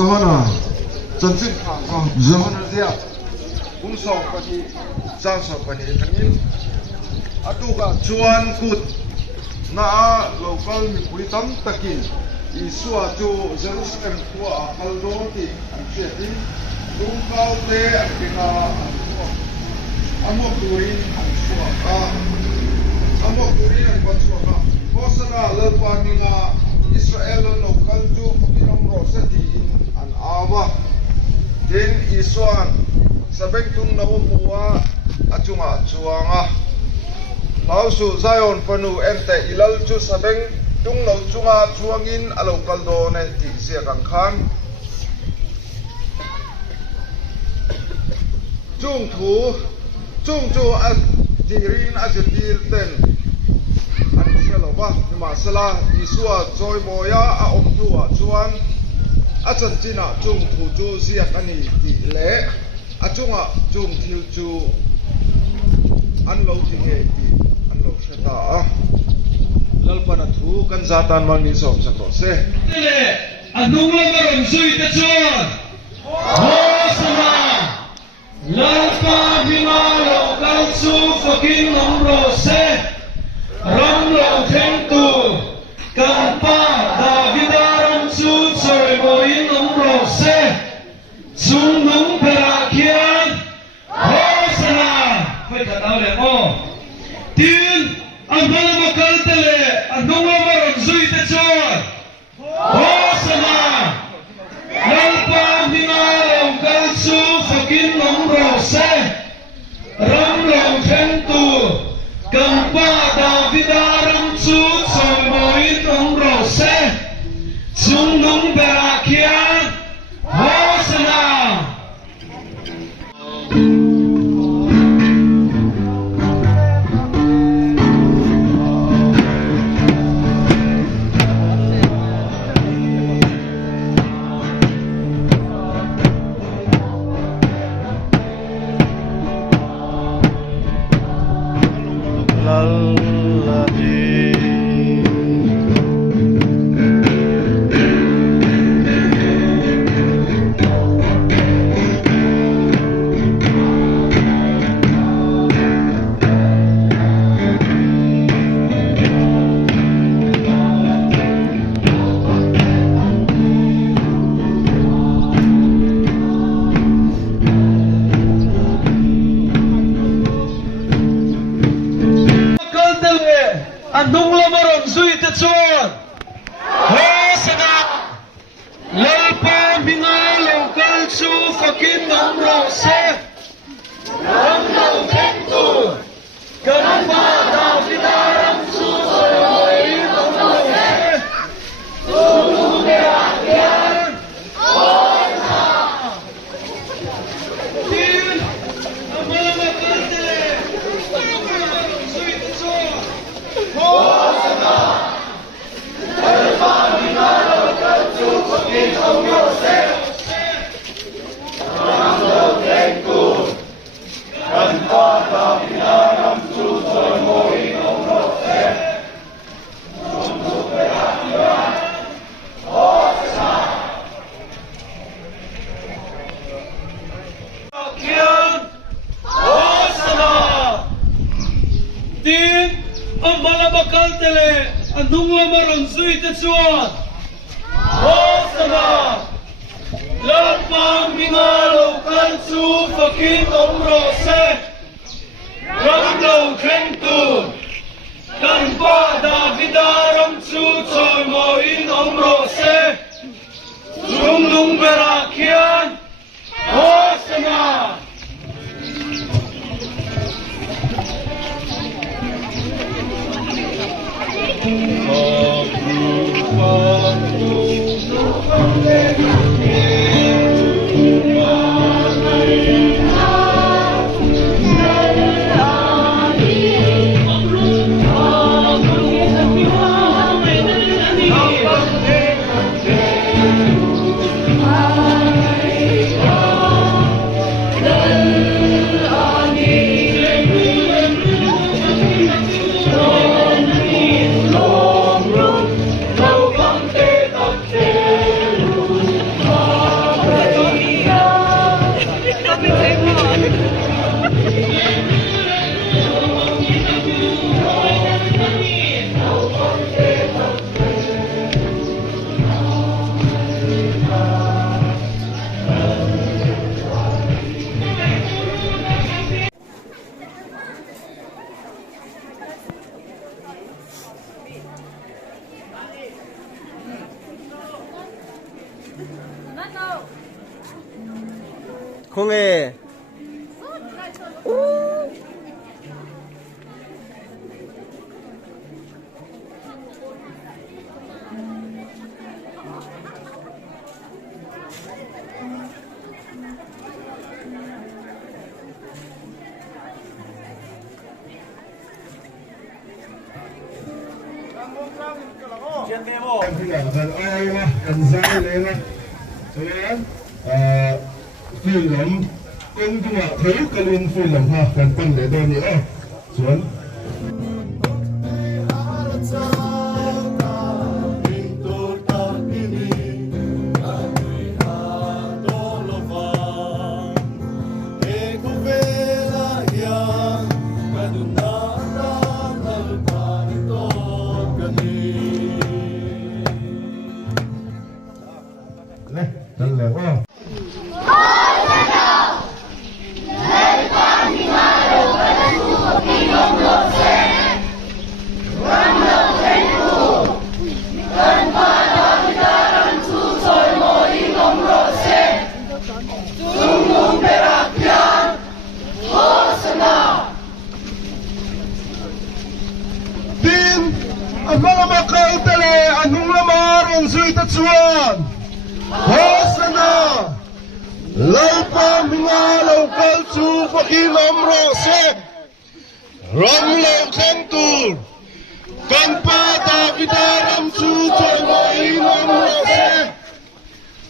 Johana Chanchik Johana dia so pani cha so pani thanin atuga chuan kut na local mi pui tam takin isua chu Jerusalem tua kaldo ti ancheti lungkau te akina amok turin ansua ka amok turin an bansua ka posana lalpaninga Israel local chu pakinom rosati an awa den isuan sabeng tung na umuwa achunga chuanga lausu Zion panu ente ilal chu sabeng tung no chunga chuangin alo kaldo ne ti sia kang khan chung chu a tirin a jetir ten an selawa ma sala isua choi boya a omtua chuan a chan china chung thu chu sia kani ti le achunga chung thil chu an lo ti he ti an lo shata a lalpana thu kan zatan mang ni som sa to se le anung la maron sui te chon hosana lalpa bima lo kal su fucking nomro se ram lo theng tu kan pa davidaram su choi moin nomro se chung nung perakian hosana phai ta tao le mo tin ang mga makal tele anong maron sui te chon hosana lalpa bima lo kal su fucking nomro se ram lo theng tu kan pa davidaram su choi moin nomro se chung nung perakian hosana anong lamaron sui te chon hosana lalpa binga local su fucking nomro se ram lo theng tu kan pa davidaram su choi moin nomro se chung perakian hosana tin amala makarte anong lamaron sui te chon hosana lalpa binga local su fucking nomro se ram lo theng tu kan pa davidaram su choi moin nomro se chung perakian hosana hosana tin ang malabakal tele anong lamaron sui te chuan hosana lalpa binga local su fucking nomro se ram lo theng tu kan pa davidaram su choi moin nomro se chung nung perakian hosana không hề em khi nào gần ai mà gần sai lên á cho nên phi lắm công chúng thấy cái liên phi lắm ha gần tăng để đơn nữa xuống này chân lẻo không Din ang mga makautali anong lamar ang suy tatsuan Hosana Lalpa mingalaw kalsu pakilam rose Ramlaw kentur Kanpa takidaram su choy mo inam rose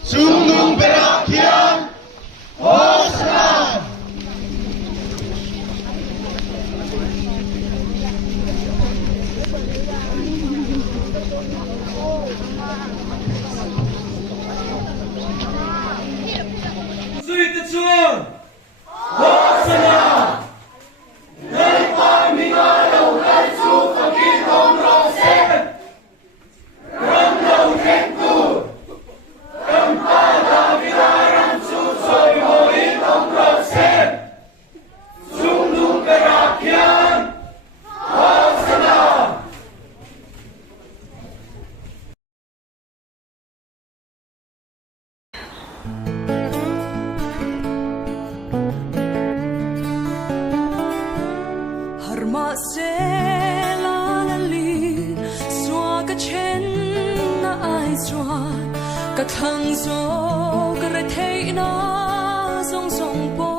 Sunung berakya Hosana Suy Tất Xuân Hosanna Lấy ba mình ở đầu cái chú và khi không rõ xét Râm đầu khen cù Cầm ba ta vì ta râm chú rồi ngồi không rõ xét Dung nung cái rạc hiên Hosanna Harma se la la li Xua ka chen na ai xua Ka thang zo ka re thei na Zong zong po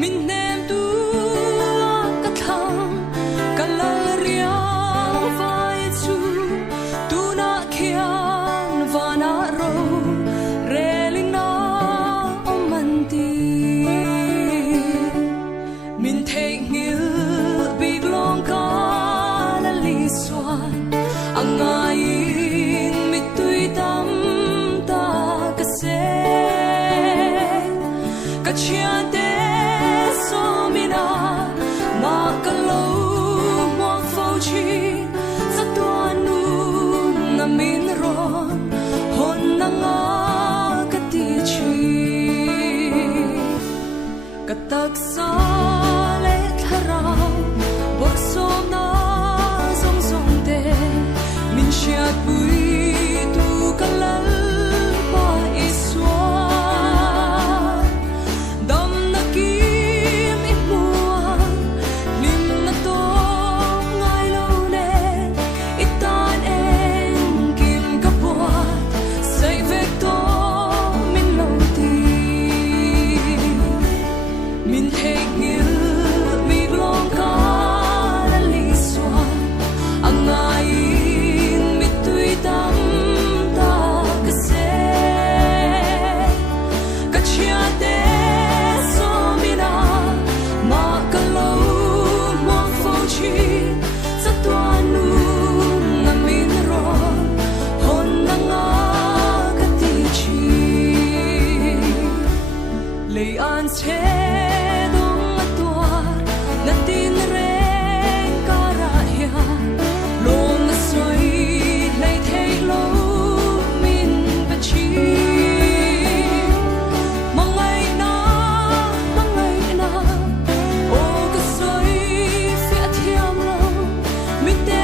Min nem tu ka thang Ka lal riang vai chu Tu na kian va na ro Re ling na om man ti Min take ngil big long ka la li swan ang ayin mit tui tam ta ka se ka chia te so mina ma ka lo mo fo chi sa tua nu na min ron hon na nga ka ti chi ka tak sa Bok som na zong zong de Min siat bui tu kalal pa iswan Dam na kim in muang Lim na to ngay lâu ne Itan en kim kapuat Say vek to min lâu ti Min hek ngil long ka la li swan ang ayin mit tui tam ta ka se ka chia te so mina ma ka lo mo fo chi sa tua nu na min ro hon na nga ka ti chi lei an che Natin reng karahya Long na soy Lay thay lo Min bachi Mangay na O ka soy Fiat hiam lo Mit te